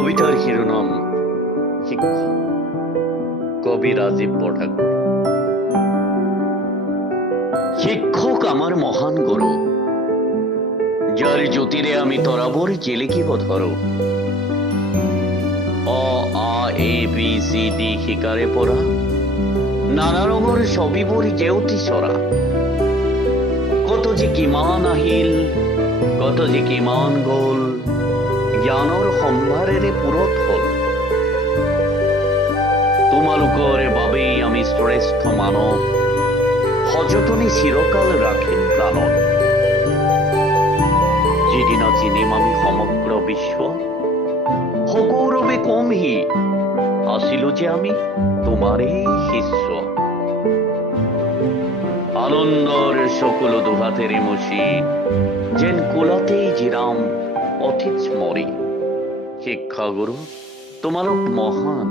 কবিতার শিরোনাম শিক্ষক, কবি রাজীব বরঠাকুর। শিক্ষক আমার মহান গুরু, যার জ্যোতিরে আমি তরাবর জিলিকিব ধরো। অ আ এ বি সি ডি শিকারে পড়া, নানা ৰঙৰ ছবিবোৰ জেউতি চৰা। কত যে কিমান আহিল, কত যে কিমান গল, জ্ঞানৰ সম্ভাৰেৰে পূৰঠ হল। তোমালোকৰ বাবেই আমি শ্ৰেষ্ঠ মানৱ, সযতনে চিৰকাল ৰাখিম প্ৰাণত। যিদিনা চিনিম আমি সমগ্ৰ বিশ্ব, সগৌৰৱে কমহি আছিলো যে আমি তোমাৰেই শিষ্য। আনন্দৰ চকুলো দুহাতেৰে মুচি, যেন কোলাতেই জিৰাম অতীত স্মৰি। শিক্ষাগুৰু তোমালোক মহান,